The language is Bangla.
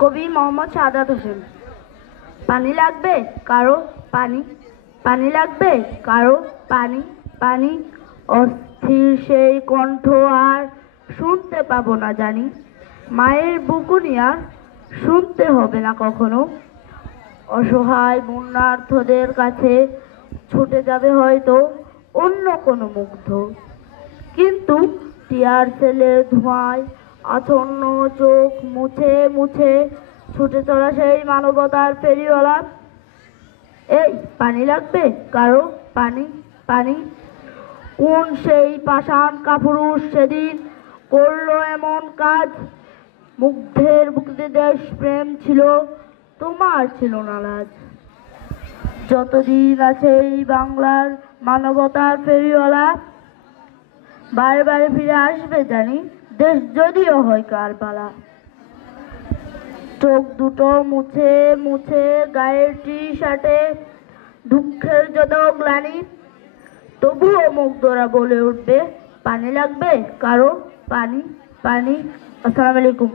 কবি মোহাম্মদ সাদাত হোসেন। পানি লাগবে কারো পানি, পানি লাগবে কারো পানি, পানি। অস্থির সেই কণ্ঠ আর শুনতে পাবো না জানি, মায়ের বুকুনি আর শুনতে হবে না কখনো। অসহায় বন্যার্থদের কাছে ছুটে যাবে হয়তো অন্য কোনো মুগ্ধ, কিন্তু টিয়ার সেলের ধোঁয়ায় আচ্ছন্ন চোখ মুছে মুছে ছুটে চলা সেই মানবতার ফেরিওয়ালা। এই পানি লাগবে কারো পানি, পানি। কোন সেই পাষাণ কাপুরুষ সেদিন করলো এমন কাজ? মুগ্ধের বুকেতে দেশ প্রেম ছিল, তোমার ছিল না লাজ। যতদিন আছে এই বাংলার মানবতার ফেরিওয়ালা, বারে বারে ফিরে আসবে জানি, দেশ যদিও হয় কারবালা। চোখ দুটো মুছে মুছে গায়ের টি শার্টে দুঃখের যত গ্লানি, তবুও মুগ্ধরা বলে উঠবে পানি লাগবে কারো পানি, পানি। আসসালামু আলাইকুম।